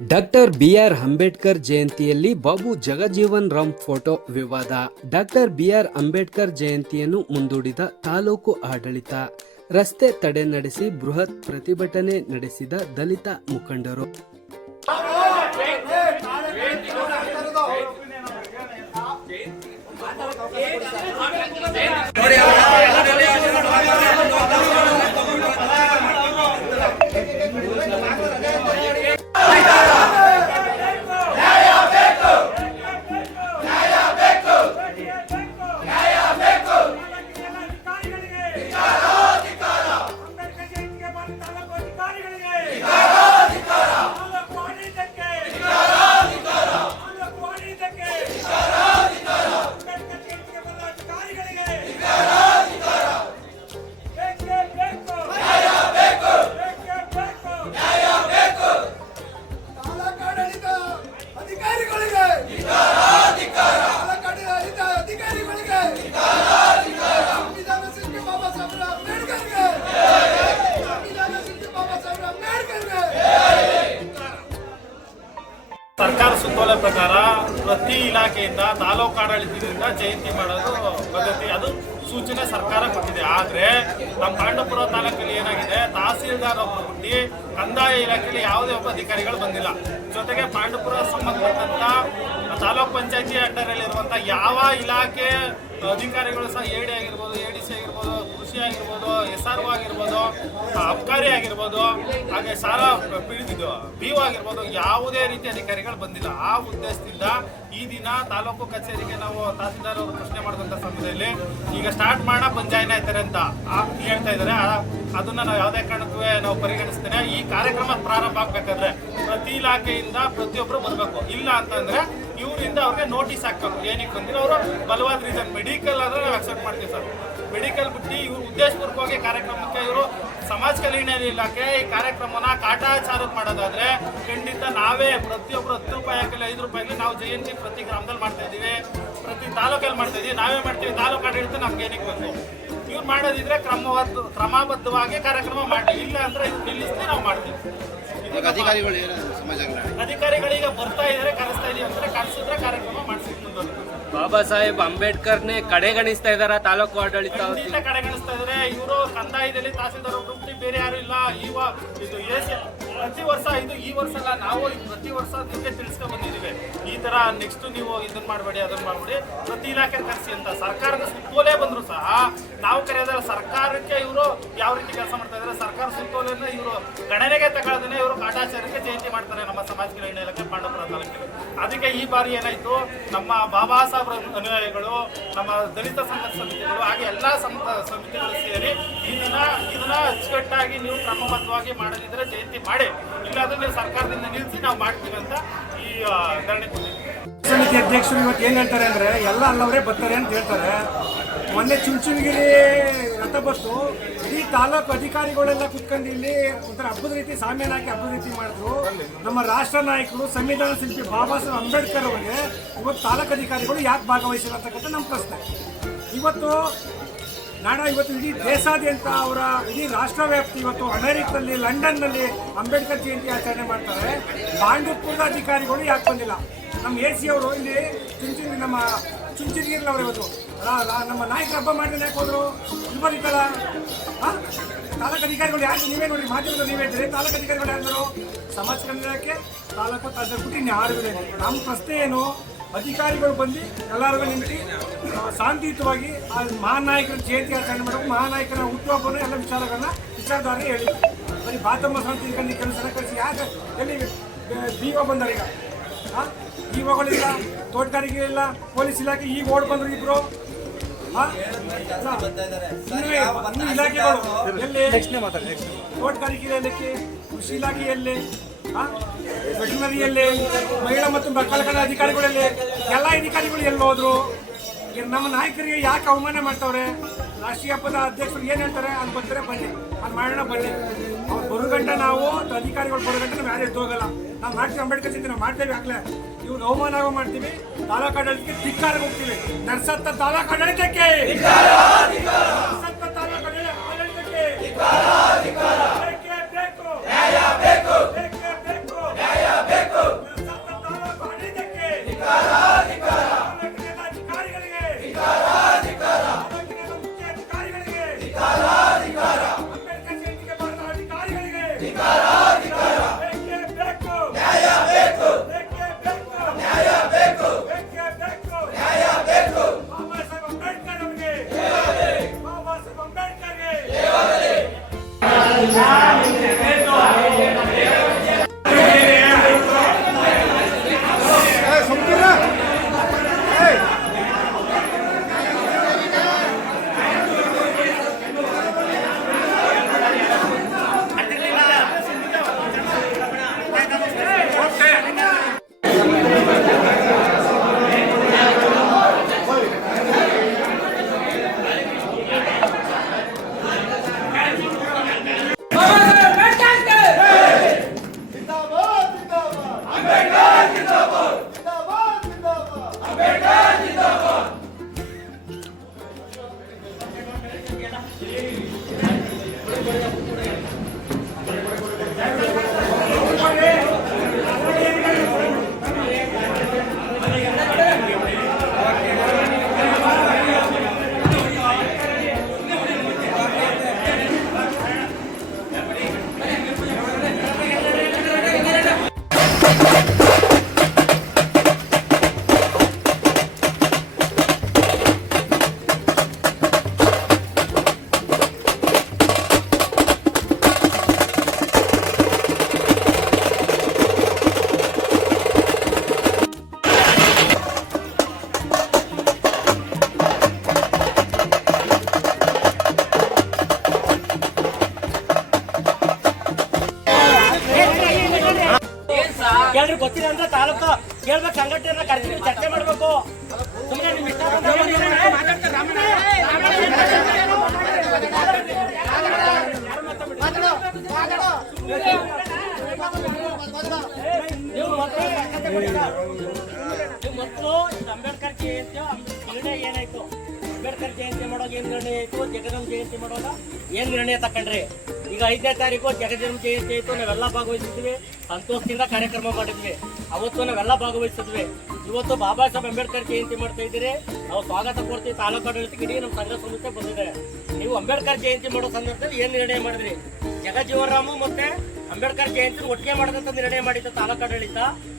Doctor BR Ambedkar ಜಯಂತಿಯಲ್ಲಿ Babu Jagjivan Ram photo ವಿವಾದ. Doctor BR Ambedkar ಜಯಂತಿಯನ್ನು ಮುಂದೂಡಿದ ತಾಲೂಕು ಆಡಳಿತ. ರಸ್ತೆ ತಡೆ ನಡೆಸಿ ಬೃಹತ್ ಪ್ರತಿಭಟನೆ ನಡೆಸಿದ ದಲಿತ ಮುಖಂಡರು. ಸರ್ಕಾರ ಸುತ್ತೋಲೆ ಪ್ರಕಾರ ಪ್ರತಿ ಇಲಾಖೆಯಿಂದ ತಾಲೂಕಾಡಳಿತದಿಂದ ಜಯಂತಿ ಮಾಡೋದು ಪದ್ಧತಿ, ಅದು ಸೂಚನೆ ಸರ್ಕಾರ ಕೊಟ್ಟಿದೆ. ಆದರೆ ನಮ್ಮ ಪಾಂಡವಪುರ ತಾಲೂಕಲ್ಲಿ ಏನಾಗಿದೆ, ತಹಸೀಲ್ದಾರ್ ಒಬ್ಬರು ಹುಟ್ಟಿ ಕಂದಾಯ ಇಲಾಖೆಯಲ್ಲಿ ಯಾವುದೇ ಒಬ್ಬ ಅಧಿಕಾರಿಗಳು ಬಂದಿಲ್ಲ. ಜೊತೆಗೆ ಪಾಂಡವಪುರ ಸಂಬಂಧಪಟ್ಟಂತ ತಾಲೂಕ್ ಪಂಚಾಯತಿ ಅಂಡರಲ್ಲಿರುವಂಥ ಯಾವ ಇಲಾಖೆ ಅಧಿಕಾರಿಗಳು ಸಹ ಎಡಿ ಆಗಿರ್ಬೋದು, ಎಡಿಸಿ ಆಗಿರ್ಬೋದು, ಕೃಷಿ ಆಗಿರ್ಬೋದು, SRO ಆಗಿರ್ಬೋದು, ಅಬ್ಕಾರಿ ಆಗಿರ್ಬೋದು, ಹಾಗೆ ಶಾಲಾ ಪೀಡಿತ BO ಆಗಿರ್ಬೋದು, ಯಾವುದೇ ರೀತಿ ಅಧಿಕಾರಿಗಳು ಬಂದಿಲ್ಲ. ಆ ಉದ್ದೇಶದಿಂದ ಈ ದಿನ ತಾಲೂಕು ಕಚೇರಿಗೆ ನಾವು ತಹಸೀಲ್ದಾರ್ ಅವರು ಪ್ರಶ್ನೆ ಮಾಡಿದಂಥ ಸಮಯದಲ್ಲಿ ಈಗ ಸ್ಟಾರ್ಟ್ ಮಾಡ ಬಂಜಾಯನ ಆಯ್ತಾರೆ ಅಂತ ಹೇಳ್ತಾ ಇದ್ದಾರೆ. ಅದನ್ನ ನಾವು ಯಾವುದೇ ಕಾರಣಕ್ಕೂ ನಾವು ಪರಿಗಣಿಸ್ತೇನೆ. ಈ ಕಾರ್ಯಕ್ರಮ ಪ್ರಾರಂಭ ಆಗ್ಬೇಕಾದ್ರೆ ಪ್ರತಿ ಇಲಾಖೆಯಿಂದ ಪ್ರತಿಯೊಬ್ಬರು ಬರಬೇಕು. ಇಲ್ಲ ಅಂತಂದ್ರೆ ಇವರಿಂದ ಅವ್ರಿಗೆ ನೋಟಿಸ್ ಹಾಕ್ಬೇಕು. ಏನಕ್ಕೆ ಬಂದಿಲ್ಲ ಅವರು ಬಲವಾದ ರೀಸನ್, ಮೆಡಿಕಲ್ ಆದ್ರೆ ನಾವು ಅಕ್ಸೆಪ್ಟ್ ಮಾಡ್ತೀವಿ ಸರ್. ಮೆಡಿಕಲ್ ಬಿಟ್ಟು ಇವರು ಉದ್ದೇಶಪೂರ್ವಕವಾಗಿ ಕಾರ್ಯಕ್ರಮಕ್ಕೆ ಇವರು ಸಮಾಜ ಕಲ್ಯಾಣ ಇಲಾಖೆ ಈ ಕಾರ್ಯಕ್ರಮನ ಕಾಟಾಚಾರ ಮಾಡೋದಾದ್ರೆ ಖಂಡಿತ ನಾವೇ ಪ್ರತಿಯೊಬ್ಬರು 10 ರೂಪಾಯಿ ಹಾಕಲಿ 5 ರೂಪಾಯಿಗೆ ನಾವು ಜಯಂತಿ ಪ್ರತಿ ಗ್ರಾಮದಲ್ಲಿ ಮಾಡ್ತಾ ಇದೀವಿ, ಪ್ರತಿ ತಾಲೂಕಲ್ಲಿ ಮಾಡ್ತಾ ಇದೀವಿ, ನಾವೇ ಮಾಡ್ತೀವಿ. ತಾಲೂಕು ಆಡಳಿತ ನಮ್ಗೆ ಏನಕ್ಕೆ ಬೇಕು? ಇವ್ರು ಮಾಡೋದಿದ್ರೆ ಕ್ರಮಬದ್ಧವಾಗಿ ಕಾರ್ಯಕ್ರಮ ಮಾಡಿ, ಇಲ್ಲ ಅಂದ್ರೆ ಇವ್ರು ನಿಲ್ಲಿಸಿ ನಾವು ಮಾಡ್ತೀವಿ. ಅಧಿಕಾರಿಗಳೀಗ ಬರ್ತಾ ಇದಾರೆ, ಕರೆಸ್ತಾ ಇದೀವಿ ಅಂದ್ರೆ ಕರೆಸಿದ್ರೆ ಕಾರ್ಯಕ್ರಮ ಮಾಡಿಸಿ ಮುಂದುವರಿತೀವಿ. ಬಾಬಾ ಸಾಹೇಬ್ ಅಂಬೇಡ್ಕರ್ನೇ ಕಡೆಗಣಿಸ್ತಾ ಇದಾರ ತಾಲೂಕು ಆಡಳಿತ, ಕಡೆಗಣಿಸ್ತಾ ಇದಾರೆ. ಇವರು ಕಂದಾಯದಲ್ಲಿ ತಹಸೀಲ್ದಾರ್ ಒಬ್ಬರು ಬೇರೆ ಯಾರು ಇಲ್ಲ. ಇದು ಪ್ರತಿ ವರ್ಷ ಇದು ಈ ವರ್ಷ ಅಲ್ಲ, ನಾವು ಪ್ರತಿ ವರ್ಷ ನಿಮಗೆ ತಿಳಿಸ್ಕೊಂಡು ಬಂದಿದ್ದೀವಿ. ಈ ತರ ನೆಕ್ಸ್ಟ್ ನೀವು ಇದನ್ನ ಮಾಡಬೇಡಿ, ಅದನ್ನ ಮಾಡಬೇಡಿ, ಪ್ರತಿ ಇಲಾಖೆ ಕರೆಸಿ ಅಂತ. ಸರ್ಕಾರದ ಸುತ್ತೋಲೆ ಬಂದ್ರು ಸಹ ನಾವು ಕರೆಯೋದಲ್ಲ. ಸರ್ಕಾರಕ್ಕೆ ಇವರು ಯಾವ ರೀತಿ ಕೆಲಸ ಮಾಡ್ತಾ ಇದ್ದಾರೆ, ಸರ್ಕಾರ ಸುತ್ತೋಲೆಯನ್ನ ಇವರು ಗಣನೆಗೆ ತಗೊಳ್ಳೋದನ್ನ ಇವರು ಕಾಟಾಚಾರಕ್ಕೆ ಜಯಂತಿ ಮಾಡ್ತಾರೆ ನಮ್ಮ ಸಮಾಜ ಕಲ್ಯಾಣ ಇಲಾಖೆ ಪಾಂಡವಪುರ ತಾಲೂಕಿನಲ್ಲಿ. ಅದಕ್ಕೆ ಈ ಬಾರಿ ಏನಾಯ್ತು, ನಮ್ಮ ಬಾಬಾ ಸಾಹೇಬ್ ಅನುಯಾಯಿಗಳು, ನಮ್ಮ ದಲಿತ ಸಂಘರ್ಷ ಸಮಿತಿಗಳು, ಹಾಗೆ ಎಲ್ಲಾ ಸಮಿತಿಗಳು ಸೇರಿ ಇದನ್ನ ಅಚ್ಚುಕಟ್ಟಾಗಿ ನೀವು ಕ್ರಮಬದ್ಧವಾಗಿ ಮಾಡದಿದ್ರೆ ಜಯಂತಿ ಮಾಡಿ, ಇಲ್ಲಾಂದ್ರೆ ನೀವು ಸರ್ಕಾರದಿಂದ ನಿಲ್ಲಿಸಿ ನಾವು ಮಾಡ್ತೀವಿ ಅಂತ ಈ ಧರಣಿ ಕೊಟ್ಟಿದ್ದೀವಿ. ಸಮಿತಿ ಅಧ್ಯಕ್ಷರು ಇವತ್ತು ಏನ್ ಹೇಳ್ತಾರೆ ಅಂದ್ರೆ ಎಲ್ಲ ಅಲ್ಲವರೇ ಬರ್ತಾರೆ ಅಂತ ಹೇಳ್ತಾರೆ. ಮೊನ್ನೆ ಚುಂಚನಗಿರಿ ರಥ ಬಸ್ಸು ಇಡೀ ತಾಲೂಕು ಅಧಿಕಾರಿಗಳೆಲ್ಲ ಕುತ್ಕೊಂಡು ಇಲ್ಲಿ ಒಂಥರ ಹಬ್ಬದ ರೀತಿ ಸಾಮ್ಯಾನ ಹಾಕಿ ಹಬ್ಬದ ರೀತಿ ಮಾಡಿದ್ರು. ನಮ್ಮ ರಾಷ್ಟ್ರ ನಾಯಕರು ಸಂವಿಧಾನ ಶಿಲ್ಪಿ ಬಾಬಾ ಸಾಹೇಬ್ ಅಂಬೇಡ್ಕರ್ ಅವರಿಗೆ ಇವತ್ತು ತಾಲೂಕು ಅಧಿಕಾರಿಗಳು ಯಾಕೆ ಭಾಗವಹಿಸಿಲ್ಲ ಅಂತಕ್ಕಂಥ ನಮ್ಮ ಪ್ರಶ್ನೆ. ಇವತ್ತು ಇಡೀ ದೇಶಾದ್ಯಂತ ಅವರ ಇಡೀ ರಾಷ್ಟ್ರ ವ್ಯಾಪ್ತಿ ಇವತ್ತು ಅಮೆರಿಕದಲ್ಲಿ, ಲಂಡನ್ನಲ್ಲಿ ಅಂಬೇಡ್ಕರ್ ಜಯಂತಿ ಆಚರಣೆ ಮಾಡ್ತಾರೆ. ಪಾಂಡವಪುರದ ಅಧಿಕಾರಿಗಳು ಯಾಕೆ ಬಂದಿಲ್ಲ? ನಮ್ಮ AC ಅವರು ಇಲ್ಲಿ ನಮ್ಮ ಚುಂಚನಗಿರಿನವರು ಇವತ್ತು ನಮ್ಮ ನಾಯಕರ ಹಬ್ಬ ಮಾಡಿದ್ರೆ ಯಾಕೆ ಹೋದ್ರು? ಇಲ್ಲಿ ಬಂದಿತ್ತಲ್ಲ ತಾಲೂಕು ಅಧಿಕಾರಿಗಳು ಯಾಕೆ? ನೀವೇ ನೋಡಿ, ಮಾಧ್ಯಮದಲ್ಲಿ ನೀವೇ ಹೇಳ್ತೀರಿ ತಾಲೂಕು ಅಧಿಕಾರಿಗಳು ಯಾರು? ಸಮಾಜ ಕಲ್ಯಾಣಕ್ಕೆ ತಾಲೂಕು ತಹಸೀಲ್ದಾರ್ ಬಿಟ್ಟು ಯಾರು ಇಲ್ಲ. ನಮ್ಮ ಪ್ರಶ್ನೆ ಏನು, ಅಧಿಕಾರಿಗಳು ಬಂದು ಎಲ್ಲರಿಗೂ ನಿಂತು ಶಾಂತಿಯುತವಾಗಿ ಆ ಮಹಾನಾಯಕರ ಜಯಂತಿ ಆಚರಣೆ ಮಾಡಬೇಕು. ಮಹಾನಾಯಕರ ಹುಟ್ಟುಹಬ್ಬನ ಎಲ್ಲ ವಿಚಾರಧಾರೆ ಹೇಳಿ ಬರೀ ಬಾತಮ್ಮ ಶಾಂತಿ ಕೆಲಸ ಕಳಿಸಿ ಯಾಕೆ ಎಲ್ಲಿ BO ಬಂದಾರೆ? ಈಗ BOಗಳಿಲ್ಲ, ತೋಟಗಾರಿಕೆ ಇಲ್ಲ, ಪೊಲೀಸ್ ಇಲಾಖೆ ಈಗ ಓಡ್ ಬಂದ್ರು ಇಬ್ರು. ಇಲಾಖೆಗಳು ಎಲ್ಲಿ? ತೋಟಗಾರಿಕೆ ಇಲಾಖೆ, ಕೃಷಿ ಇಲಾಖೆಯಲ್ಲಿ, ವೆಟನರಿಯಲ್ಲಿ, ಮಹಿಳಾ ಮತ್ತು ಮಕ್ಕಳ ಕಲ್ಯಾಣ ಅಧಿಕಾರಿಗಳಲ್ಲಿ ಎಲ್ಲ ಅಧಿಕಾರಿಗಳು ಎಲ್ಲಿ ಹೋದ್ರು? ನಮ್ಮ ನಾಯಕರಿಗೆ ಯಾಕೆ ಅವಮಾನ ಮಾಡ್ತಾವ್ರೆ? ರಾಷ್ಟ್ರೀಯ ಹಬ್ಬದ ಅಧ್ಯಕ್ಷರು ಏನು ಹೇಳ್ತಾರೆ ಅಲ್ಲಿ ಬರ್ತಾರೆ, ಬನ್ನಿ ಅಲ್ಲಿ ಮಾಡೋಣ, ಬನ್ನಿ. ಅವ್ರು ಬರುಗಂಟ ನಾವು ಅಧಿಕಾರಿಗಳು ಬರುಗಂಟ ನಾವು ಯಾರು ಎದ್ದು ಹೋಗಲ್ಲ. ನಾವು ಮಾಡ್ತೀವಿ, ಅಂಬೇಡ್ಕರ್ ಜಯಂತಿ ನಾವು ಮಾಡ್ತೇವೆ. ಆಗಲೇ ಇವ್ರು ಅವಮಾನ ಮಾಡ್ತೀವಿ, ತಾಲೂಕು ಆಡಳಿತಕ್ಕೆ ಧಿಕ್ಕಾರಕ್ಕೆ ಹೋಗ್ತೀವಿ. ನರ್ಸತ್ತ ತಾಲೂಕು ಆಡಳಿತಕ್ಕೆ, ಬೇಕು ಕೇಳ್ರಿ ಗೊತ್ತಿಲ್ಲ ಅಂದ್ರೆ ತಾಲೂಕು ಕೇಳ್ಬೇಕು, ಸಂಘಟನೆ ಕರ್ಸಿ ಚರ್ಚೆ ಮಾಡ್ಬೇಕು. ಸುಮ್ಮನೆ ನಿಮ್ ಇಷ್ಟ ನೀವು ಮೊದಲು ಅಂಬೇಡ್ಕರ್ ಜಯಂತಿ ನಿರ್ಣಯ ಏನಾಯ್ತು? ಅಂಬೇಡ್ಕರ್ ಜಯಂತಿ ಮಾಡೋದು ಏನ್ ನಿರ್ಣಯ ಆಯ್ತು? ಜಗದಂ ಜಯಂತಿ ಮಾಡೋದ ಏನ್ ನಿರ್ಣಯ ತಕೊಂಡ್ರಿ? ಈಗ 5ನೇ ತಾರೀಕು ಜಗದಂ ಜಯಂತಿ ಆಯ್ತು, ನಾವೆಲ್ಲ ಭಾಗವಹಿಸಿದ್ವಿ, ಸಂತೋಷದಿಂದ ಕಾರ್ಯಕ್ರಮ ಮಾಡಿದ್ವಿ. ಅವತ್ತು ನಾವೆಲ್ಲ ಭಾಗವಹಿಸಿದ್ವಿ. ಇವತ್ತು ಬಾಬಾ ಸಾಹೇಬ್ ಅಂಬೇಡ್ಕರ್ ಜಯಂತಿ ಮಾಡ್ತಾ ಇದ್ದೀರಿ, ನಾವು ಸ್ವಾಗತ ಕೊಡ್ತೀವಿ. ತಾಲೂಕು ಆಡಳಿತಕ್ಕೆ ಇಡೀ ನಮ್ಮ ಸಂಘ ಸಂಸ್ಥೆ ಬಂದಿದೆ. ನೀವು ಅಂಬೇಡ್ಕರ್ ಜಯಂತಿ ಮಾಡೋ ಸಂದರ್ಭದಲ್ಲಿ ಏನ್ ನಿರ್ಣಯ ಮಾಡಿದ್ರಿ? ಜಗಜೀವನ್ ರಾಮ್ ಮತ್ತೆ ಅಂಬೇಡ್ಕರ್ ಜಯಂತಿ ಒಟ್ಟಿಗೆ ಮಾಡದಂತ ನಿರ್ಣಯ ಮಾಡಿತ್ತು ತಾಲೂಕು ಆಡಳಿತ,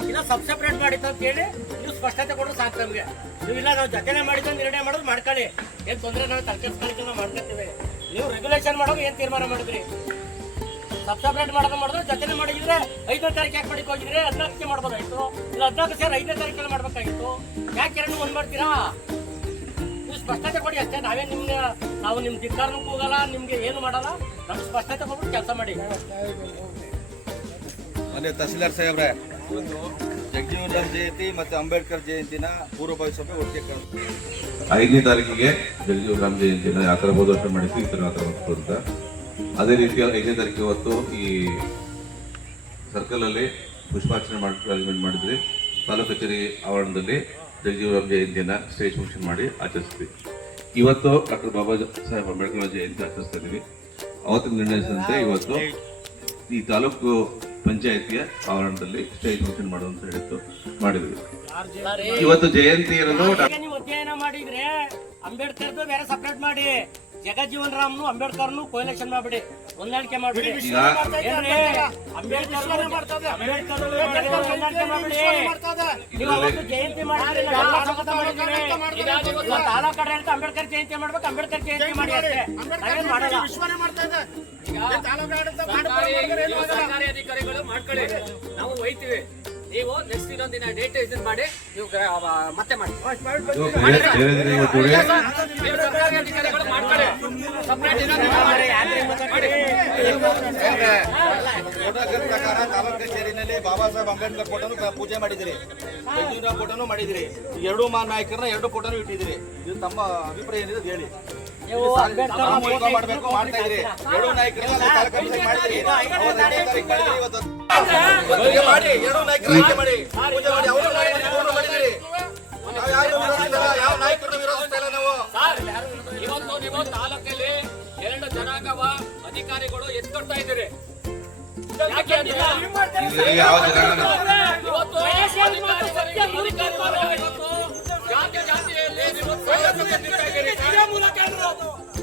ಇಲ್ಲ ಸಬ್ಸೆಪರೇಟ್ ಮಾಡಿತ್ತು ಅಂತ ಹೇಳಿ ನೀವು ಸ್ಪಷ್ಟತೆ ಕೊಡೋದು ಸಾಕು ನಮ್ಗೆ. ನೀವಿಲ್ಲ ನಾವು ಜೊತೆನೆ ಮಾಡಿದ ನಿರ್ಣಯ ಮಾಡೋದು ಮಾಡ್ಕೊಳ್ಳಿ, ಏನ್ ತೊಂದರೆ ನಾವು ತಲೆಕೆಡಿಸ್ಕೊಳ್ಳಿ, ನಾವು ಮಾಡ್ಕೊತೀವಿ. ನೀವು ರೆಗ್ಯುಲೇಷನ್ ಮಾಡೋದು ಏನ್ ತೀರ್ಮಾನ ಮಾಡಿದ್ರಿ? ಸಬ್ಸೆಪರೇಟ್ ಮಾಡಿದ್ರೆ ಜೊತೆನೆ ಮಾಡಿದ್ರೆ 5ನೇ ತಾರೀಕು ಯಾಕೆ ಮಾಡಿಕ್ ಹೋಗಿದ್ರೆ 14ಕ್ಕೆ ಮಾಡ್ಬೋದಾಯ್ತು, ಇಲ್ಲ 14 ಸೇರಿ 5ನೇ ತಾರೀಕಲ್ಲಿ ಮಾಡ್ಬೇಕಾಗಿತ್ತು. ಯಾಕೆ ಎರಡು ಒಂದ್ ಮಾಡ್ತೀರಾ? ನೀವು ಸ್ಪಷ್ಟತೆ ಕೊಡಿ ಅಷ್ಟೇ. ನಾವು ನಿಮ್ ಧಿಕ್ಕಾರನೂ ಹೋಗಲ್ಲ, ನಿಮ್ಗೆ ಏನು ಮಾಡಲ್ಲ. ನಮ್ಗೆ ಸ್ಪಷ್ಟತೆ ಕೊಟ್ಬಿಟ್ಟು ಕೆಲಸ ಮಾಡಿ. ತಹಸೀಲ್ದಾರ್ ಸಾಹೇಬ್ರೆ, ಜಗಜೀವನ್ ರಾಮ್ ಜಯಂತಿ ಮತ್ತು ಅಂಬೇಡ್ಕರ್ ಜಯಂತಿನ ಪೂರ್ವಭಾವಿ ಸಭೆ ಒಟ್ಟಿಗೆ 5ನೇ ತಾರೀಕಿಗೆ ಜಗಜೀವನ್ ರಾಮ್ ಜಯಂತಿನ ಯಾವ ಥರ ಹೋದ ವರ್ಷ ಮಾಡಿದ್ವಿ, ಈ ಥರ ಆ ಥರ ಅಂತ. ಅದೇ ರೀತಿ 5ನೇ ತಾರೀಕು ಇವತ್ತು ಈ ಸರ್ಕಲಲ್ಲಿ ಪುಷ್ಪಾರ್ಚನೆ ಅರೇಂಜ್ಮೆಂಟ್ ಮಾಡಿದ್ವಿ. ತಾಲೂಕು ಕಚೇರಿ ಆವರಣದಲ್ಲಿ ಜಗಜೀವನ್ ರಾಮ್ ಜಯಂತಿಯನ್ನು ಸ್ಟೇಜ್ ಫಂಕ್ಷನ್ ಮಾಡಿ ಆಚರಿಸ್ತೀವಿ. ಇವತ್ತು ಡಾಕ್ಟರ್ ಬಾಬಾ ಸಾಹೇಬ್ ಅಂಬೇಡ್ಕರ್ ಜಯಂತಿ ಆಚರಿಸ್ತಾ ಇದ್ದೀವಿ. ಅವತ್ತಿನ ನಿರ್ಣಯಿಸಿದಂತೆ ಇವತ್ತು ಈ ತಾಲೂಕು ಪಂಚಾಯಿತಿಯ ಆವರಣದಲ್ಲಿ ಸ್ಟೇಜ್ ಫಂಕ್ಷನ್ ಮಾಡುವಂತ ಹೇಳಿತ್ತು ಮಾಡಿದ್ವಿ. ಇವತ್ತು ಜಯಂತಿ ಇರೋದು ನೀವು ಅಧ್ಯಯನ ಮಾಡಿದ್ರೆ ಅಂಬೇಡ್ಕರ್ದು ಬೇರೆ ಸಪರೇಟ್ ಮಾಡಿ, ಜಗಜೀವನ್ ರಾಮ್ನು ಅಂಬೇಡ್ಕರ್ನು ಕೊಯ್ಲೆಕ್ಷನ್ ಮಾಡ್ಬಿಡಿ, ಹೊಂದಾಣಿಕೆ ಮಾಡ್ಬಿಡಿ. ಜಯಂತಿ ಮಾಡಿದ್ರೆ ತಾಲೂಕು ಆಡಳಿತ ಅಂಬೇಡ್ಕರ್ ಜಯಂತಿ ಮಾಡ್ಬೇಕು, ಅಂಬೇಡ್ಕರ್ ಜಯಂತಿ ಮಾಡಿ ಅಷ್ಟೇ, ನಾವೇನ್ ಮಾಡಲ್ಲ. ಸರ್ಕಾರಿ ಅಧಿಕಾರಿಗಳು ಮಾಡ್ಕೊಳ್ಳಿ, ನಾವು ಒಯ್ತೀವಿ. ನೀವು ನೆಕ್ಸ್ಟ್ ಇನ್ನೊಂದಿನ ಡೇಟ್ ಇದನ್ನ ಮಾಡಿ, ನೀವು ಮತ್ತೆ ಮಾಡಿ. ಸರ್ಕಾರಿ ಅಧಿಕಾರಿಗಳು ಮಾಡ್ಕೊಳ್ಳಿ. ಪ್ರಕಾರ ತಾಲೂಕು ಕಚೇರಿನಲ್ಲಿ ಬಾಬಾ ಸಾಹೇಬ್ ಅಂಬೇಡ್ಕರ್ ಫೋಟೋನು ಪೂಜೆ ಮಾಡಿದಿರಿ, ಜಗಜೀವನ್ ರಾಮ್ ಫೋಟೋನು ಮಾಡಿದಿರಿ, ಎರಡು ನಾಯಕರನ್ನ 2 ಫೋಟೋನು ಇಟ್ಟಿದ್ದೀರಿ. ಇದು ತಮ್ಮ ಅಭಿಪ್ರಾಯ ಏನಿದೆ ಹೇಳಿ. ಮಾಡಬೇಕು ಮಾಡ್ತಾ ಇದ್ರಿ, 2 ನಾಯಕರನ್ನ ಮಾಡಿ, 2 ನಾಯಕರ ಆಯ್ಕೆ ಮಾಡಿ ಪೂಜೆ ಮಾಡಿ, ಅವರು ಮಾಡಿದಿರಿ. ನಾವು ಯಾವ ನಾಯಕರನ್ನು ವಿರೋಧಿಸ್ತಾ ಇಲ್ಲ ನಾವು. ಇವತ್ತು ನೀವು ತಾಲೂಕಲ್ಲಿ 2 ಜನಾಂಗವ ಅಧಿಕಾರಿಗಳು ಎತ್ಕೊಡ್ತಾ ಇದ್ದೀರಿ. ಯಾವ ಜನ ಇವತ್ತು ಜಾತಿಯಲ್ಲಿ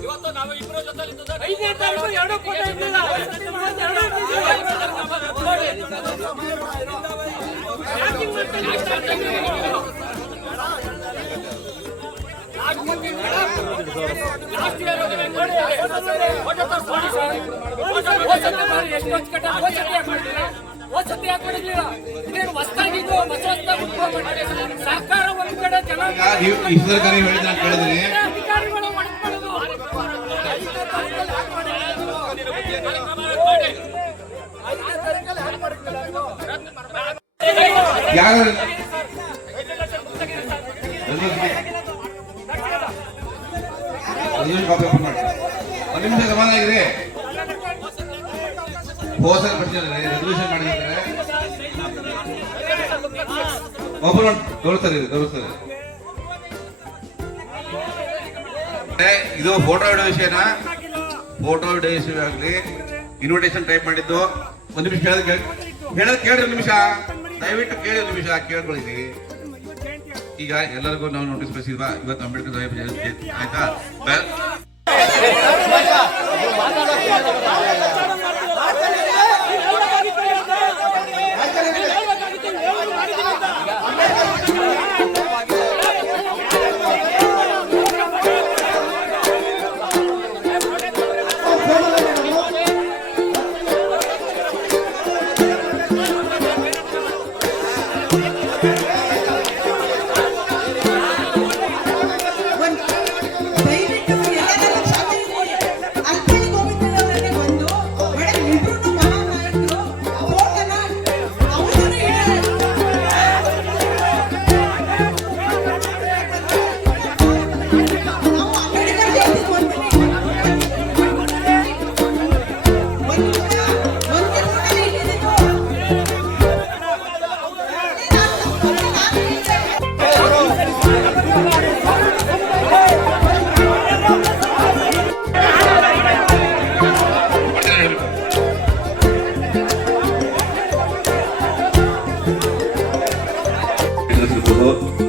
ಇವತ್ತು ನಾವು ಇಬ್ಬರು ಜೊತೆ ಸರ್ಕಾರ ಒಂದ್ ಕಡೆ ಹೇಳಿದ್ರೆ ಒಂದು ನಿಮಿಷ ಗಮನ ಆಗಿದೆ. ಹೋದ ಪಡಿಸಿದ್ದಾರೆ ರೆಸಲ್ಯೂಷನ್ ಮಾಡಿದ್ದಾರೆ. ಓಪನ್ ತೋರಿಸ್ತಾರೆ ಇದು ಫೋಟೋ ವಿಡಿಯೋ ವಿಷಯನ ಫೋಟೋ ವಿಡಿಯೋ ವಿಷಯ ಆಗಲಿ ಇನ್ವಿಟೇಷನ್ ಟೈಪ್ ಮಾಡಿದ್ದು ಒಂದು ನಿಮಿಷ ಹೇಳೋದು ಕೇಳಿ ಒಂದು ನಿಮಿಷ ದಯವಿಟ್ಟು ಕೇಳಿ ಒಂದು ನಿಮಿಷ ಕೇಳ್ಕೊಳ್ಳಿ. ಈಗ ಎಲ್ಲರಿಗೂ ನಾವು ನೋಟಿಸ್ ಕಳಿಸಿದ್ವಾ ಇವತ್ತು ಅಂಬೇಡ್ಕರ್ ಸಾಹೇಬ್ ಜಯಂತಿ ಆಯ್ತಾ.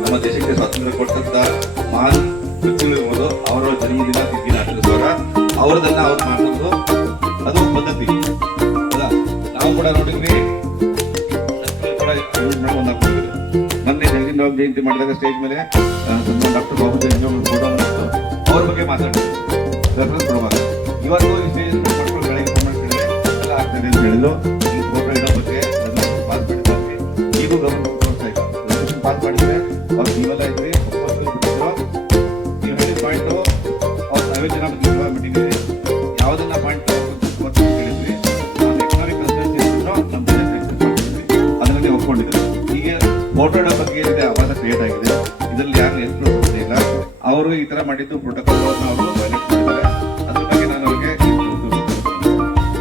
ನಮ್ಮ ದೇಶಕ್ಕೆ ಸ್ವಾತಂತ್ರ್ಯ ಕೊಟ್ಟಂತ ಮಹಾನ್ ವ್ಯಕ್ತಿಗಳಿರ್ಬೋದು ಅವರ ಜನ್ಮದಿನ ತಿಥಿನ ಆಚರಿಸುವಾಗ ಅವರದನ್ನ ಅವ್ರು ಮಾಡೋದು ಅದು ಪದ್ಧತಿ ಅಲ್ಲ. ನಾವು ಕೂಡ ನೋಡಿದ್ವಿ ಮೊನ್ನೆ ಜಗಜೀವನ್ ಜಯಂತಿ ಮಾಡಿದಾಗ ಸ್ಟೇಜ್ ಮೇಲೆ ಡಾಕ್ಟರ್ ಬಾಬು ಜಗಜೀವನ್ ಫೋಟೋ ಅವ್ರ ಬಗ್ಗೆ ಮಾತಾಡಿದ್ರು ರೆಫರೆನ್ಸ್ ಕೊಡುವಾಗ. ಇವತ್ತು ಈ ಸ್ಟೇಜ್ ಮಕ್ಕಳು ಬೆಳಗ್ಗೆ ಫೋನ್ ಮಾಡಿದ್ರೆ ಎಲ್ಲ ಆಗ್ತದೆ ಅಂತ ಹೇಳಿದ್ರು. ಈ ಫೋಟೋ ಇಡೋ ಬಗ್ಗೆ ಪಾಸ್ ಮಾಡಿದ್ದಾರೆ. ಈಗೂ ಗಮನ ಪಾಸ್ ಮಾಡಿದ್ರೆ ಅವ್ರು ನೀವೆಲ್ಲ ಇದ್ರಿ ನೀವು ಹೇಳಿದ ಪಾಯಿಂಟು ಅವ್ರು 50 ಜನ ಮೀಟಿಂಗ್ ಇದೆ ಯಾವುದನ್ನ ಪಾಯಿಂಟ್ ಹೇಳಿದ್ವಿ. ಎಕನಾಮಿಕ್ ಕನ್ಸಲ್ಟೆನ್ಸಿ ನಮ್ಮ ಅದರಲ್ಲಿ ಒಪ್ಕೊಂಡಿದ್ರು. ಹೀಗೆ ಫೋಟೋ ಇಡೋ ಬಗ್ಗೆ ಏನಿದೆ ಆವಾಸ ಕ್ರಿಯೇಟ್ ಆಗಿದೆ. ಇದರಲ್ಲಿ ಯಾರು ಎಕ್ಸ್ಪ್ಲೋರ್ ಇಲ್ಲ. ಅವರು ಈ ತರ ಮಾಡಿದ್ದು ಪ್ರೋಟೋಕಾಲ್ ಅವರು ವೈಲೇಟ್ ಮಾಡಿದ್ದಾರೆ. ಅದ್ರ ಬಗ್ಗೆ ನಾನು ಅವ್ರಿಗೆ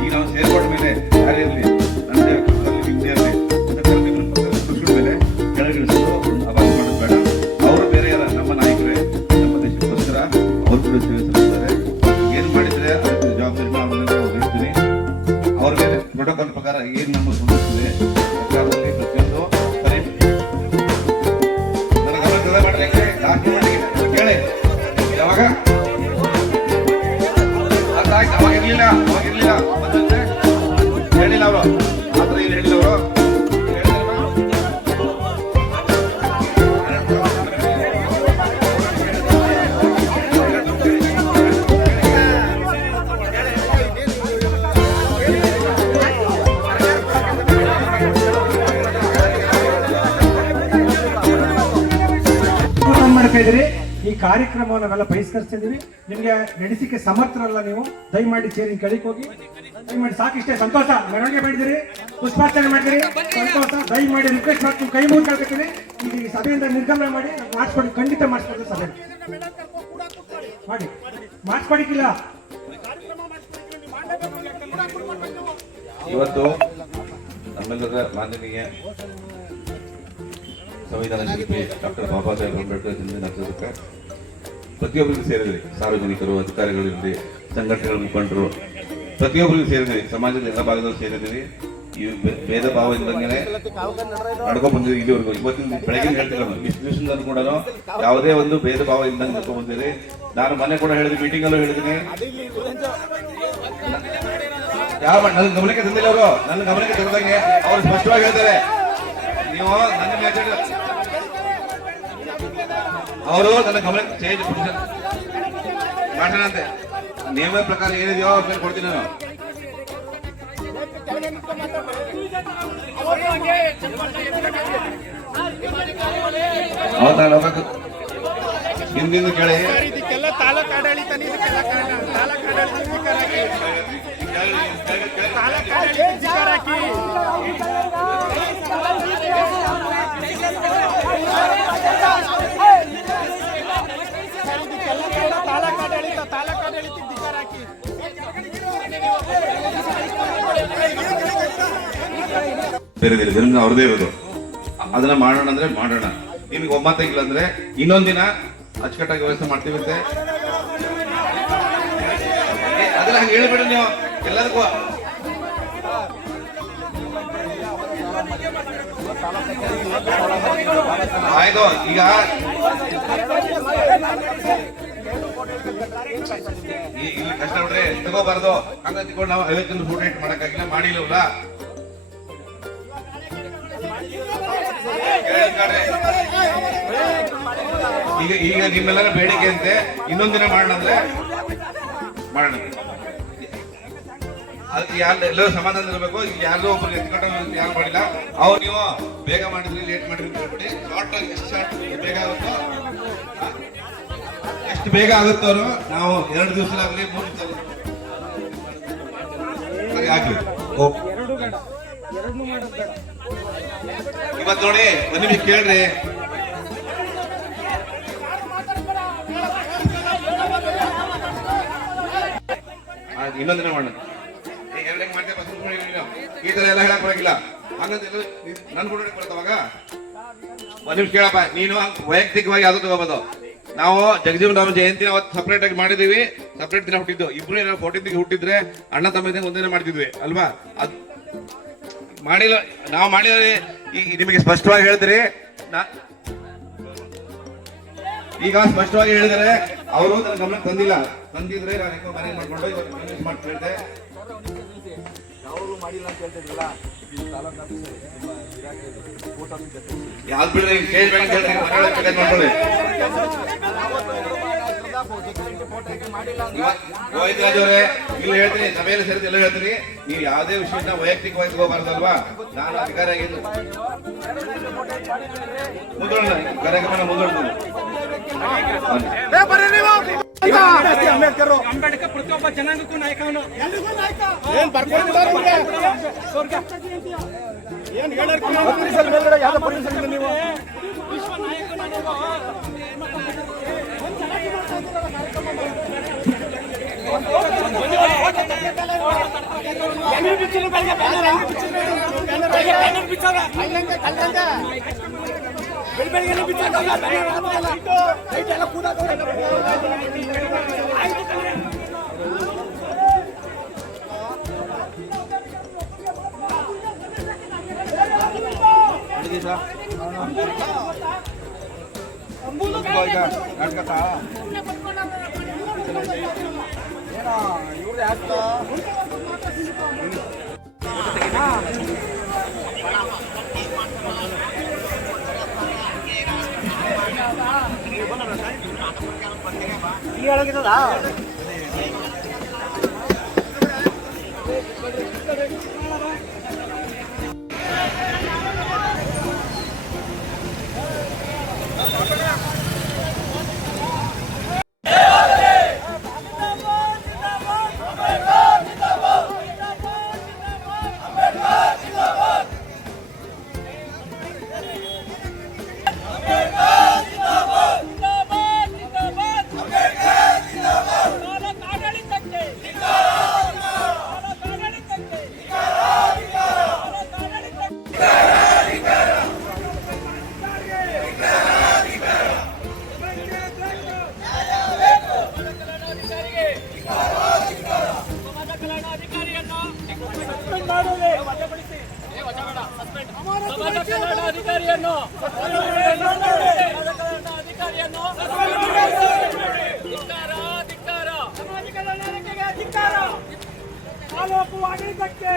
ಈಗ ನಾವು ಸೇರ್ಕೊಂಡ ಮೇಲೆ ಯಾರೇ ಇರಲಿ ನನ್ನ ಹಿಂದೆ ಇರಲಿ ಕೃಷಿ ಮೇಲೆ ಕೆಳಗಿಳಿಸೋದು ಅಭ್ಯಾಸ ಮಾಡೋದು ಬೇಡ. ಅವರು ಬೇರೆ ಯಾರ ನಮ್ಮ ನಾಯಕರೇ ನಮ್ಮ ದೇಶಕ್ಕೋಸ್ಕರ ಅವ್ರು ಕೂಡ ಸೇವೆ ಸಲ್ಲಿಸ್ತಾರೆ. ಏನು ಮಾಡಿದ್ರೆ ಅದಕ್ಕೆ ಜವಾಬ್ದಾರಿನ ಅವ್ರನ್ನ ಹೇಳ್ತೀನಿ. ಅವ್ರ ಮೇಲೆ ಪ್ರೋಟೋಕಾಲ್ ಪ್ರಕಾರ ಏನು ನಮ್ಮ ಸಂಬಂಧಿಸಿದೆ ಸರ್ಕಾರದಲ್ಲಿ ಪ್ರತಿಯೊಂದು ಸರಿ ನನ್ನ ಗಮನ ಮಾಡಲಿಕ್ಕೆ ಡಾಕ್ಯುಮೆಂಟ್ ಕೇಳಿ ಯಾವಾಗ ಅವಾಗಿರ್ಲಿಲ್ಲ ಮತ್ತೆ ಹೇಳಿಲ್ಲ ಅವರು ಮಾತ್ರ ಏನು ಹೇಳಿಲ್ಲ ಅವರು. ಮಾಡ್ತಾ ಇದ್ರಿ ಈ ಕಾರ್ಯಕ್ರಮವನ್ನು ನಾವೆಲ್ಲ ಬಹಿಷ್ಕರಿಸ್ತಿದ್ದೀವಿ. ನಿಮ್ಗೆ ನಡೆಸಿಕೆ ಸಮರ್ಥರಲ್ಲ ನೀವು. ದಯಮಾಡಿ ಚೇರಿನ ಕೆಳಗೆ ಹೋಗಿ ದಯಮಾಡಿ ಸಾಕಿಷ್ಟೇ. ಸಂತೋಷ ಮೆರವಣಿಗೆ ಮಾಡಿದಿರಿ, ಪುಷ್ಪಾರ್ಚನೆ ಮಾಡಿದಿರಿ, ಸಂತೋಷ. ದಯಮಾಡಿ ರಿಕ್ವೆಸ್ಟ್ ಮಾಡಿ ಕೈ ಮುಗಿ ಕೇಳ್ಕೊತೀನಿ. ಈಗ ಈ ಸಭೆಯಿಂದ ನಿರ್ಗಮನ ಮಾಡಿ ಮಾಡಿಸ್ಕೊಡಿ. ಖಂಡಿತ ಮಾಡಿಸ್ಕೊಡಿ. ಸಭೆ ಮಾಡಿ ಮಾಡಿಸ್ಕೊಡಿಕ್ಕಿಲ್ಲ. ಇವತ್ತು ನಮ್ಮೆಲ್ಲರ ಮಾನವೀಯ ಸಂವಿಧಾನ ಶಿಲ್ಪಿ ಡಾಕ್ಟರ್ ಬಾಬಾ ಸಾಹೇಬ್ ಅಂಬೇಡ್ಕರ್ ಜಯಂತಿ ನಡೆಸೋದಕ್ಕೆ ಪ್ರತಿಯೊಬ್ಬರಿಗೂ ಸೇರಿದ್ರಿ. ಸಾರ್ವಜನಿಕರು, ಅಧಿಕಾರಿಗಳಿರಲಿ, ಸಂಘಟನೆಗಳ ಮುಖಂಡರು ಪ್ರತಿಯೊಬ್ಬರಿಗೂ ಸೇರಿದ್ರಿ. ಸಮಾಜದ ಎಲ್ಲ ಭಾಗದಲ್ಲೂ ಸೇರಿದ್ರಿ. ಈ ಭೇದ ಭಾವ ಇದ್ದಂಗೆ ನಡ್ಕೊಂಡ್ ಬಂದಿರಿ ಇಲ್ಲಿವರೆಗೂ. ಇವತ್ತಿನ ಬೆಳಗ್ಗೆ ಹೇಳ್ತಿಲ್ಲ ಇಷ್ಟು ದಿವಸದಿಂದ ಕೂಡ ಯಾವುದೇ ಒಂದು ಭೇದ ಭಾವ ಇದ್ದಂಗೆ ನಡ್ಕೊಂಡ್ ಬಂದಿರಿ. ನಾನು ಮೊನ್ನೆ ಕೂಡ ಹೇಳಿದ್ವಿ, ಮೀಟಿಂಗ್ ಅಲ್ಲೂ ಹೇಳಿದ್ದೀನಿ. ಯಾವ ನನ್ನ ಗಮನಕ್ಕೆ ತಂದಿಲ್ಲ ಅವರು. ನನ್ನ ಗಮನಕ್ಕೆ ತಂದಂಗೆ ಅವ್ರು ಸ್ಪಷ್ಟವಾಗಿ ಹೇಳ್ತಾರೆ. ನೀವು ನನ್ನ ಅವರು ನನ್ನ ಗಮನಕ್ಕೆ ಚೇಂಜ್ ಮಾಡ್ತಾನಂತೆ. ನಿಯಮ ಪ್ರಕಾರ ಏನಿದೆಯೋ ಅವ್ರ ಮೇಲೆ ಕೊಡ್ತೀನಿ ನಾನು. ಹಿಂದಿಂದ ಕೇಳಿ ತಾಲೂಕು ಆಡಳಿತ ಬೇರೆ ಬೇರೆ ಜನ ಅವ್ರದೇ ಇರೋದು. ಅದನ್ನ ಮಾಡೋಣ ಅಂದ್ರೆ ಮಾಡೋಣ. ನಿಮ್ಗೆ ಒಮ್ಮತ ಇಲ್ಲ ಅಂದ್ರೆ ಇನ್ನೊಂದಿನ ಅಚ್ಚುಕಟ್ಟಾಗಿ ವ್ಯವಸ್ಥೆ ಮಾಡ್ತೀವಿ ಅಂತೆ. ಅದನ್ನ ಹಂಗೆ ಹೇಳ್ಬೇಡಿ ನೀವು ಎಲ್ಲದಕ್ಕೂ. ಆಯ್ತು, ಈಗ ಇಲ್ಲಿ ಕಷ್ಟ ನೋಡ್ರಿ, ತಗೋಬಾರ್ದು ಹಂಗ ತಗೊಂಡು ನಾವು 50 ಜನ ಫೋಟೋ ಇಟ್ ಮಾಡಕ್ಕಾಗಿಲ್ಲ, ಮಾಡಿಲ್ಲವಲ್ಲ. ಈಗ ನಿಮ್ಮೆಲ್ಲರ ಬೇಡಿಕೆ ಅಂತೆ ಇನ್ನೊಂದಿನ ಮಾಡೋಣ ಅಂದ್ರೆ ಮಾಡೋಣ. ಅದಕ್ಕೆ ಎಲ್ಲರೂ ಸಮಾಧಾನ ಇರಬೇಕು. ಇಲ್ಲಿ ಯಾರಿಗೂ ಒಬ್ಬರು ಎತ್ಕೊಂಡು ಯಾರು ಮಾಡಿಲ್ಲ. ಅವ್ರು ನೀವು ಬೇಗ ಮಾಡಿದ್ರಿ ಲೇಟ್ ಮಾಡಿದ್ರಿ ಹೇಳ್ಬಿಡಿ. ಶಾರ್ಟ್ ಆಗಿ ಎಷ್ಟು ಬೇಗ ಆಗುತ್ತವರು ನಾವು 2 ದಿವಸದಾಗಲಿ 3 ದಿವಸ ಆಗ್ಲಿ. ಇವತ್ತು ನೋಡಿ ಒಂದು ನಿಮಿಷ ಕೇಳ್ರಿ. ಇನ್ನೊಂದಿನ ಮಾಡೋಣ. ಈ ತರ ಎಲ್ಲ ಹೇಳಕ್ ಬರಂಗಿಲ್ಲ. ಹಂಗಂತ ನನ್ ಕೂಡ ಬರ್ತಾವಾಗ ಒಂದ್ ನಿಮಿಷ ಕೇಳಪ್ಪ. ನೀನು ವೈಯಕ್ತಿಕವಾಗಿ ಯಾವ್ದು ತಗೋಬೋದು. ನಾವು ಜಗಜೀವನ ರಾಮ ಜಯಂತಿ ಅವತ್ತು ಸಪರೇಟ್ ಆಗಿ ಮಾಡಿದೀವಿ. ಸಪರೇಟ್ ದಿನ ಹುಟ್ಟಿದ್ದು ಇಬ್ರು ಏನಾದ್ರು 14ಗೆ ಹುಟ್ಟಿದ್ರೆ ಅಣ್ಣ ತಮ್ಮ ಒಂದಿನ ಮಾಡ್ತಿದ್ವಿ ಅಲ್ವಾ? ಅದ್ ಮಾಡಿಲ್ಲ, ನಾವು ಮಾಡಿದ ನಿಮಗೆ ಸ್ಪಷ್ಟವಾಗಿ ಹೇಳ್ತೀರಿ. ಈಗ ಸ್ಪಷ್ಟವಾಗಿ ಹೇಳಿದರೆ ಅವರು ನನ್ನ ಗಮನ ತಂದಿಲ್ಲ. ತಂದಿದ್ರೆ ನಾನು ಮನೆ ಮಾಡ್ಕೊಂಡು ಇವತ್ತು ಮಾಡ್ತಿದ್ದೆ. ಯಾವ್ದು ಬಿಡ್ರಿ ಮಾಡ್ಕೊಳ್ಳಿ. ಗೋವಿಂದರಾಜ್ ಅವರೇ, ಇಲ್ಲಿ ಹೇಳ್ತೀನಿ, ಸಭೆಯಲ್ಲಿ ಸೇರಿದ ಎಲ್ಲ ಹೇಳ್ತೀನಿ, ನೀವು ಯಾವುದೇ ವಿಷಯನ ವೈಯಕ್ತಿಕವಾಗಿ ತಗೋಬಾರ್ದಲ್ವಾ? ನಾನು ಅಧಿಕಾರಿ ಆಗಿದ್ದು ಮುಂದೋಣ, ಕಾರ್ಯಕ್ರಮ ಮುಂದೋಡ್ತೀನಿ. ಅಂಬೇಡ್ಕರ್ ಪ್ರತಿಯೊಬ್ಬ ಜನಾಂಗಕ್ಕೂ ನಾಯಕವನು. ತಾಲೂಕು ಆಡಳಿತಕ್ಕೆ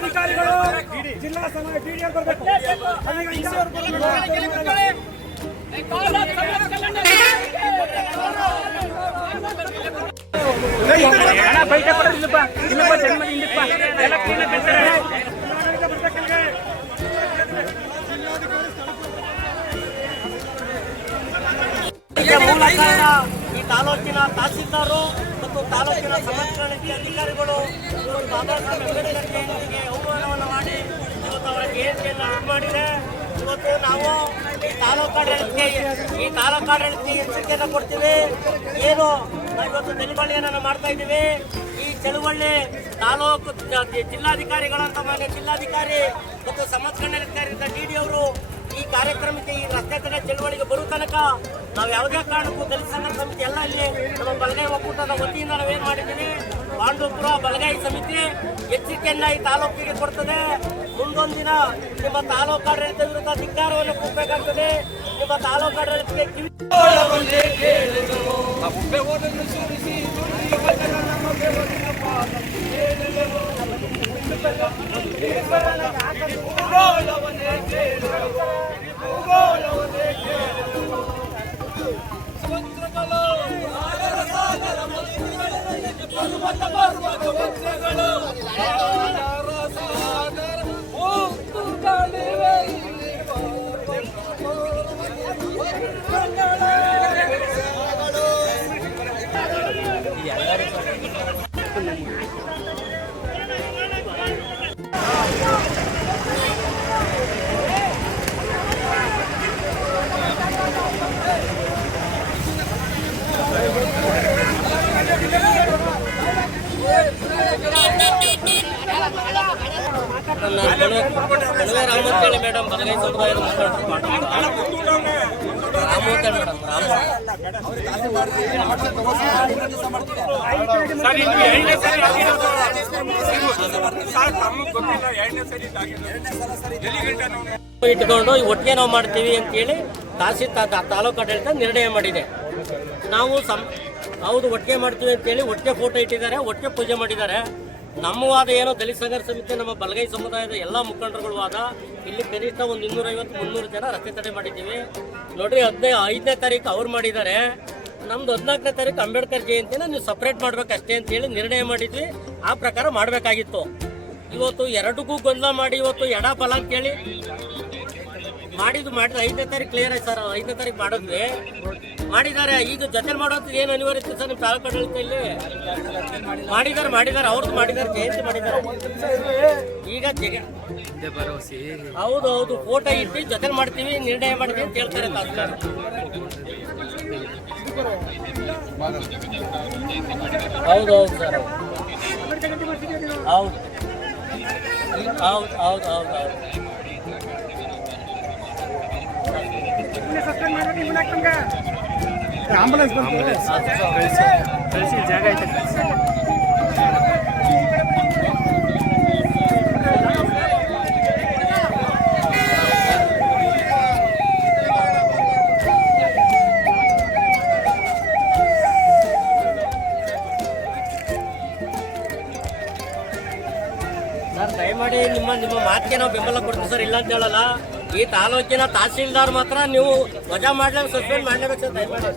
ಅಧಿಕಾರಿಗಳು ಜಿಲ್ಲಾ ಸಮಾಜ ಪಿಡಿಎಂ ಬರಬೇಕು. ಈ ತಾಲೂಕಿನ ತಹಸೀಲ್ದಾರು ಮತ್ತು ತಾಲೂಕಿನ ಸಮಗ್ರ ಅಧಿಕಾರಿಗಳು ಇವತ್ತು ಬಾಬಾ ಸಾಹೇಬ್ ಅಂಬೇಡ್ಕರ್ ಜಯಂತಿಗೆ ಅವಮಾನವನ್ನು ಮಾಡಿ ಇವತ್ತು ಅವರ ಜಯಂತಿಯನ್ನು ಇದು ಮಾಡಿದೆ. ಇವತ್ತು ನಾವು ಈ ತಾಲೂಕಾಡಳಿತಕ್ಕೆ ಎಚ್ಚರಿಕೆಯನ್ನು ಕೊಡ್ತೀವಿ. ಏನು ನಾವು ಇವತ್ತು ಚಳುವಳಿಯನ್ನು ಮಾಡ್ತಾ ಇದ್ದೀವಿ. ಈ ಚಳುವಳಿ ತಾಲೂಕು ಜಿಲ್ಲಾಧಿಕಾರಿಗಳಂತ ಮಾನ್ಯ ಜಿಲ್ಲಾಧಿಕಾರಿ ಮತ್ತು ಸಮಾಜ ಕಲ್ಯಾಣಾಧಿಕಾರಿ ಡಿ ಅವರು ಈ ಕಾರ್ಯಕ್ರಮಕ್ಕೆ ಈ ರಸ್ತೆ ತಡೆ ಚಳುವಳಿಗೆ ಬರುವ ತನಕ ನಾವು ಯಾವುದೇ ಕಾರಣಕ್ಕೂ ದಲಿತ ಸಂಘರ್ಷ ಸಮಿತಿ ಎಲ್ಲ ಇಲ್ಲಿ ನಮ್ಮ ಬಲಗೈ ಒಕ್ಕೂಟದ ವತಿಯಿಂದ ನಾವೇನು ಮಾಡಿದ್ದೀವಿ, ಪಾಂಡವಪುರ ಬಲಗೈ ಸಮಿತಿ ಎಚ್ಚರಿಕೆಯನ್ನ ಈ ತಾಲೂಕಿಗೆ ಕೊಡ್ತದೆ. ಮುಂದೊಂದಿನ ನಿಮ್ಮ ತಾಲೂಕಾಡಳಿತ ವಿರುದ್ಧ ಧಿಕ್ಕಾರವನ್ನು ಕೊಡಬೇಕಾಗ್ತದೆ. ನಿಮ್ಮ ತಾಲೂಕಾಡಳಿತಕ್ಕೆ ರಾಮಂತೇಳಿ ಮೇಡಮ್ ಬಲಗೈ ಸಮುದಾಯದ ರಾಮಂತೇಳಿ ಮೇಡಮ್ ಇಟ್ಕೊಂಡು ಒಟ್ಟಿಗೆ ನಾವು ಮಾಡ್ತೀವಿ ಅಂತೇಳಿ ತಾಲೂಕಾಡಳಿತ ನಿರ್ಣಯ ಮಾಡಿದೆ. ನಾವು ಹೌದು ಒಟ್ಟಿಗೆ ಮಾಡ್ತೀವಿ ಅಂತೇಳಿ ಒಟ್ಟಿಗೆ ಫೋಟೋ ಇಟ್ಟಿದ್ದಾರೆ, ಒಟ್ಟಿಗೆ ಪೂಜೆ ಮಾಡಿದ್ದಾರೆ. ನಮ್ಮ ವಾದ ಏನೋ ದಲಿತ ಸಂಘರ್ಷ ಸಮಿತಿ ನಮ್ಮ ಬಲಗೈ ಸಮುದಾಯದ ಎಲ್ಲ ಮುಖಂಡರುಗಳ ವಾದ, ಇಲ್ಲಿ ಕನಿಷ್ಠ ಒಂದು 250-300 ಜನ ರಸ್ತೆ ತಡೆ ಮಾಡಿದ್ದೀವಿ ನೋಡ್ರಿ. 5ನೇ ತಾರೀಕು ಅವ್ರು ಮಾಡಿದ್ದಾರೆ, ನಮ್ದು 14ನೇ ತಾರೀಕು ಅಂಬೇಡ್ಕರ್ ಜಯಂತಿನ ನೀವು ಸಪ್ರೇಟ್ ಮಾಡ್ಬೇಕಷ್ಟೇ ಅಂತೇಳಿ ನಿರ್ಣಯ ಮಾಡಿದ್ವಿ. ಆ ಪ್ರಕಾರ ಮಾಡಬೇಕಾಗಿತ್ತು. ಇವತ್ತು ಎರಡಕ್ಕೂ ಗೊಂದಲ ಮಾಡಿ ಇವತ್ತು ಎಡ ಫಲ ಅಂತೇಳಿ ಮಾಡಿದ್ರೆ 5ನೇ ತಾರೀಕು ಕ್ಲಿಯರ್ ಆಯ್ತು ಸರ್. 5ನೇ ತಾರೀಕು ಮಾಡಿದ್ವಿ, ಮಾಡಿದ್ದಾರೆ. ಈಗ ಜೊತೆ ಮಾಡೋದು ಏನು ಅನಿವಾರ್ಯತೆ ಸರ್? ನಿಮ್ಮ ತಾಲೂಕಾಡಳಿತದಲ್ಲಿ ಮಾಡಿದ್ದಾರೆ ಅವ್ರದ್ದು ಮಾಡಿದ್ದಾರೆ, ಜಯಂತಿ ಮಾಡಿದ್ದಾರೆ. ಈಗ ಹೌದು ಫೋಟೋ ಇಟ್ಟು ಜೊತೆ ಮಾಡ್ತೀವಿ, ನಿರ್ಣಯ ಮಾಡ್ತೀವಿ ಅಂತ ಹೇಳ್ತಾರೆ ತಾಲೂಕಾರು. ಹೌದು ಸರ್, ಹೌದು. ಆಂಬುಲೆನ್ಸ್ ಕಳಿಸಿ ಜಾಗ ಐತೆ. ಸರ್ ದಯಮಾಡಿ ನಿಮ್ಮ ಮಾತಿಗೆ ನಾವು ಬೆಂಬಲ ಕೊಡ್ತೀವಿ ಸರ್, ಇಲ್ಲ ಅಂತ ಹೇಳಲ್ಲ. ಈ ತಾಲೂಕಿನ ತಹಸೀಲ್ದಾರ್ ಮಾತ್ರ ನೀವು ವಜಾ ಮಾಡ್ಲೇಬೇಕು, ಸಸ್ಪೆಂಡ್ ಮಾಡ್ಲೇಬೇಕು ಸರ್ ದಯಮಾಡಿ.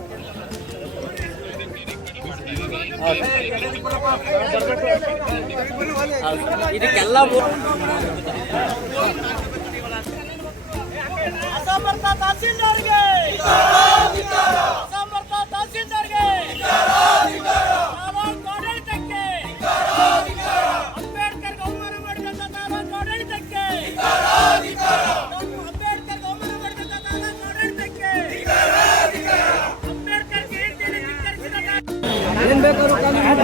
ಇದಕ್ಕೆಲ್ಲ ಅಸಮರ್ಥ ತಹಸೀಲ್ದಾರ್ಗೆ, ಅಸಮರ್ಥ ತಹಸೀಲ್ದಾರ್ಗೆ, ಆಡಳಿತಕ್ಕೆ, ಅಂಬೇಡ್ಕರ್ ಅವಮಾನ ಮಾಡಿದಂತ ಆಡಳಿತಕ್ಕೆ, ಅಂಬೇಡ್ಕರ್ ಅವಮಾನ ಮಾಡಿದಂತ ಆಡಳಿತಕ್ಕೆ, ಅಂಬೇಡ್ಕರ್ ಜಯಂತಿಯನ್ನು ಧಿಕ್ಕರಿಸಿದ ಏನ್ ಬೇಕಾದ್ರೂ ಕಾನೂನು